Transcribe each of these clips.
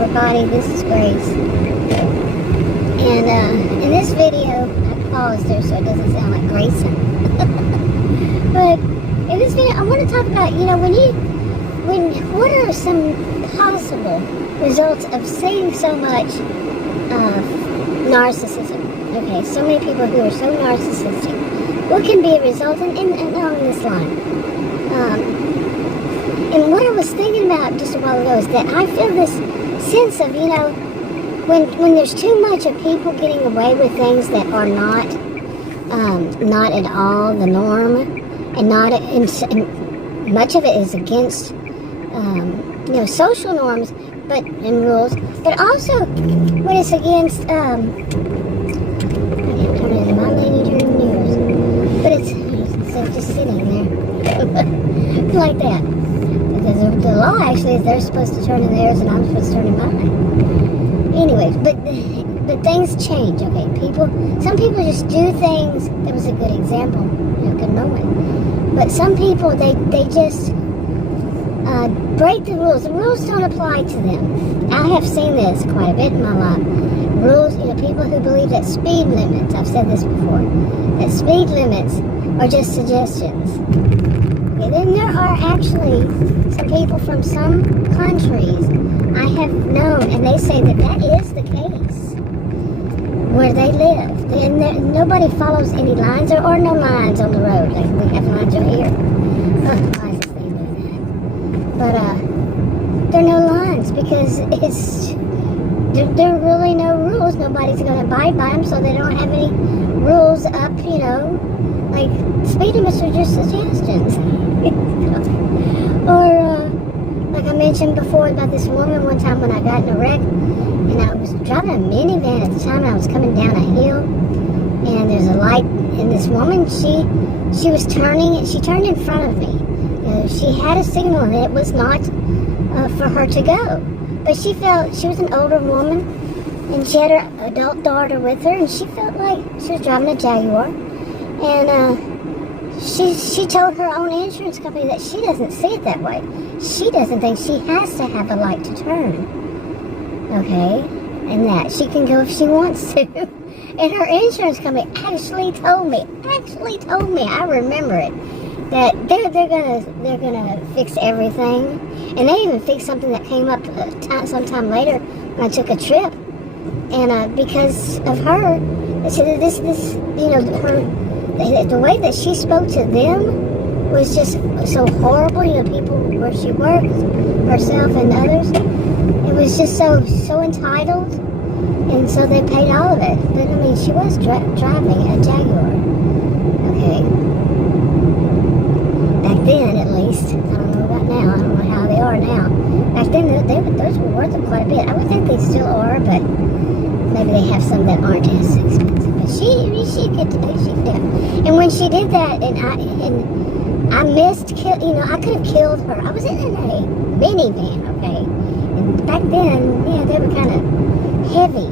everybody, this is Grace. And in this video, I paused there so it doesn't sound like Grayson. But in this video, I want to talk about, what are some possible results of seeing so much narcissism? Okay, so many people who are so narcissistic. What can be a result in along this line? And what I was thinking about just a while ago is that I feel this sense of, when there's too much of people getting away with things that are not at all the norm, and much of it is against, social norms, and rules, but also when it's against, I didn't turn it in my lane, you turn it in yours, but it's just sitting there, like that. The law actually is they're supposed to turn in theirs and I'm supposed to turn in mine. Anyways, but things change, okay? Some people just do things. That was a good example, good moment. But some people, they just break the rules. The rules don't apply to them. I have seen this quite a bit in my life. Rules, people who believe that speed limits, I've said this before, that speed limits are just suggestions. Okay, then there are actually some people from some countries I have known, and they say that is the case where they live. And nobody follows any lines. There are no lines on the road like we have lines over here. Why is this thing doing that? But there are no lines because there are really no rules. Nobody's going to abide by them, so they don't have any rules up, like speed limits are just suggestions. Or, like I mentioned before about this woman one time when I got in a wreck, and I was driving a minivan at the time, and I was coming down a hill, and there's a light, and this woman, she was turning, and she turned in front of me. She had a signal, and it was not for her to go. But she was an older woman, and she had her adult daughter with her, and she felt like she was driving a Jaguar. And she told her own insurance company that she doesn't see it that way. She doesn't think she has to have a light to turn. Okay? And that she can go if she wants to. And her insurance company actually told me, I remember it, that they're gonna fix everything. And they even fixed something that came up sometime later when I took a trip. And because of her, the way that she spoke to them was just so horrible. People where she worked, herself and others, it was just so entitled, and so they paid all of it. But she was driving a Jaguar. Okay, back then at least. I don't know about now. I don't know how they are now. Back then, those were worth them quite a bit. I would think they still are, but maybe they have some that aren't as expensive. She could do it. And when she did that, and I missed, I could have killed her. I was in a minivan, okay? And back then, they were kind of heavy.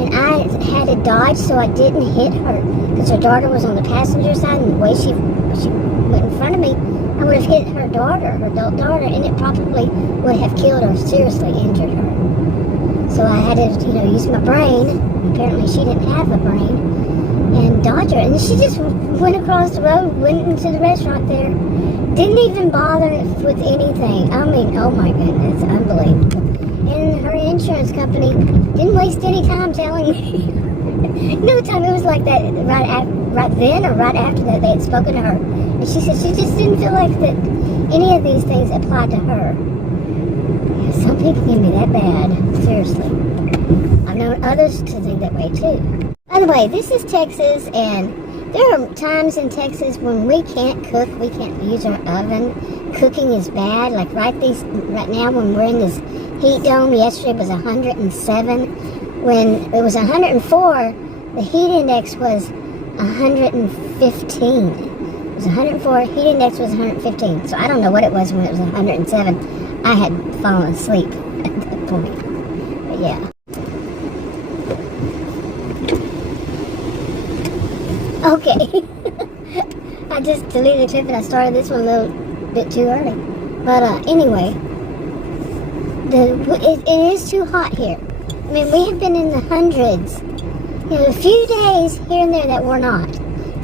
And I had to dodge so I didn't hit her, because her daughter was on the passenger side, and the way she went in front of me, I would have hit her daughter, her adult daughter, and it probably would have killed her, seriously injured her. So I had to, use my brain. Apparently she didn't have a brain, and dodge her. And she just went across the road, went into the restaurant there, didn't even bother with anything. Oh my goodness, unbelievable. And her insurance company didn't waste any time telling me. No time. It was like that right then or right after that they had spoken to her. And she said she just didn't feel like that any of these things applied to her. Yeah, some people can be that bad, seriously. I've known others to think that way too. By the way, this is Texas, and there are times in Texas when we can't cook, we can't use our oven. Cooking is bad. Like right now when we're in this heat dome, yesterday was 107. When it was 104, the heat index was 115. It was 104, heat index was 115. So I don't know what it was when it was 107. I had fallen asleep at that point. But yeah. Okay. I just deleted the clip and I started this one a little bit too early. But anyway, it is too hot here. I mean, we have been in the hundreds. You know, a few days here and there that we're not.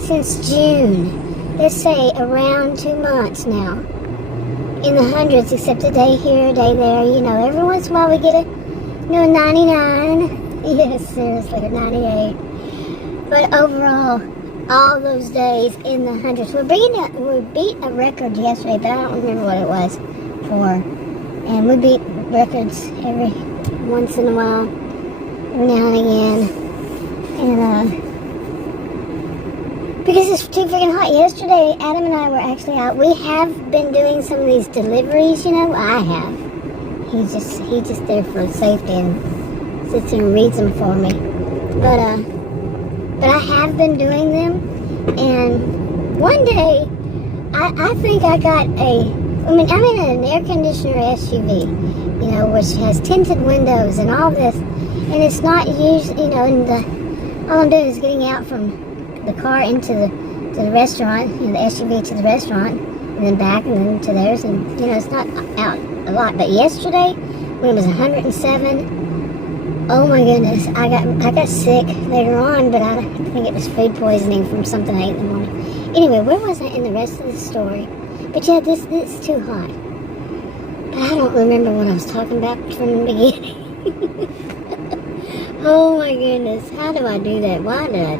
Since June. Let's say around 2 months now. In the hundreds, except a day here, a day there. You know, every once in a while we get a 99. Yes, seriously, a 98. But overall, all those days in the hundreds. We beat a record yesterday, but I don't remember what it was for. And we beat records every once in a while, every now and again. And, because it's too freaking hot. Yesterday, Adam and I were actually out. We have been doing some of these deliveries, you know. I have. He's just there for safety and sits and reads them for me. But I have been doing them. And one day, I think I got I'm in an air conditioner SUV, you know, which has tinted windows and all this. And it's not used, you know, all I'm doing is getting out from the car into the restaurant, you know, the SUV to the restaurant, and then back and then to theirs, and you know, it's not out a lot. But yesterday, when it was 107, oh my goodness, I got sick later on, but I think it was food poisoning from something I ate in the morning. Anyway, where was I in the rest of the story? But yeah, this is too hot. But I don't remember what I was talking about from the beginning. Oh my goodness, how do I do that? Why did I do